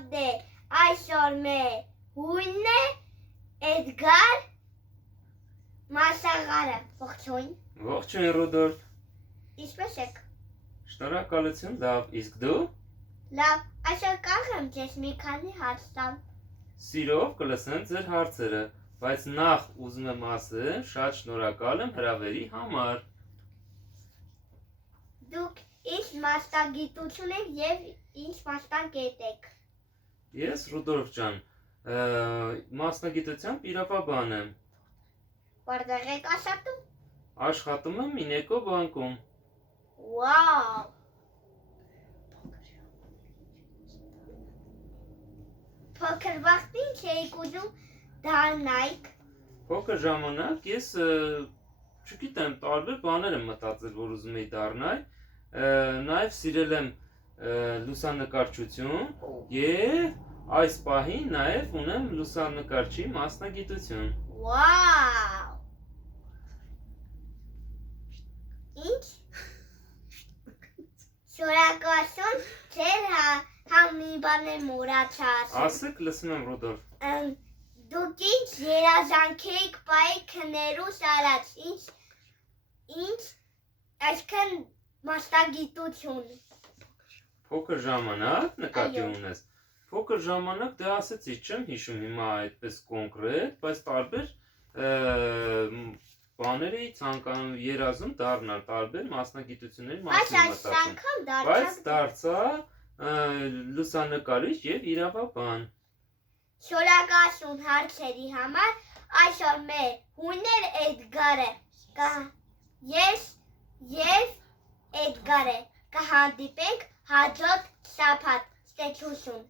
Շաբաթն է, այսօր մեր հույնն է Էդգար Մասաղարը, ողջույն։ Ողջույն Ռուդոլֆ։ Ինչպե՞ս եք։ Շնորհակալություն, լավ, իսկ դու։ Լավ, այսօր կարող եմ ձեզ մի քանի հարց տալ։ Սիրով կլսեմ ձեր հարցերը, բայց նախ ուզում եմ ասել, շատ շնորհակալ եմ հրավերի համար։ Դուք ինչ մասնագիտություն եք եւ ինչ մասնագետ եք։ Ես Ռուդոլֆ ջան, մասնագիտությամբ իրավաբան եմ։ Որտեղ եք աշխատում։ Աշխատում եմ Մինեկո բանկում։ Վաու։ Փոքր վախտին չէիք ուզում դառնայիք։ Փոքր ժամանակ ես չգիտեմ, տարբեր բաներ եմ մտածել, որ ուզում եի դառնալ, նաև սիրել եմ լուսանկարչություն եւ այս պահին նաև ունեմ լուսանկարչի մասնագիտություն։ Վաու։ Ինչ։ Շնորհակալություն, ձեր մի բան եմ մոռացած։ Ասեք, լսում եմ Ռուդոլֆ։ Դուք ինչ երազանք եք պահի քներուս արած, ինչ այսքան մասնագիտություն։ Փոքր ժամանակ նկատի ունես։ Փոքր ժամանակ դե ասեցի, չեմ հիշում հիմա այդպես կոնկրետ, բայց տարբեր բաների ցանկանում երազում դառնալ, տարբեր մասնագիտությունների մասին մտածում։ Բայց դարձա լուսանկարիչ եւ իրավաբան։ Շնորհակալություն հարցերի համար, այսօր մեր հույնն է Էդգարը։ Ես եւ Էդգարը կհանդիպենք հաջորդ շաբաթ։ Ստեցություն։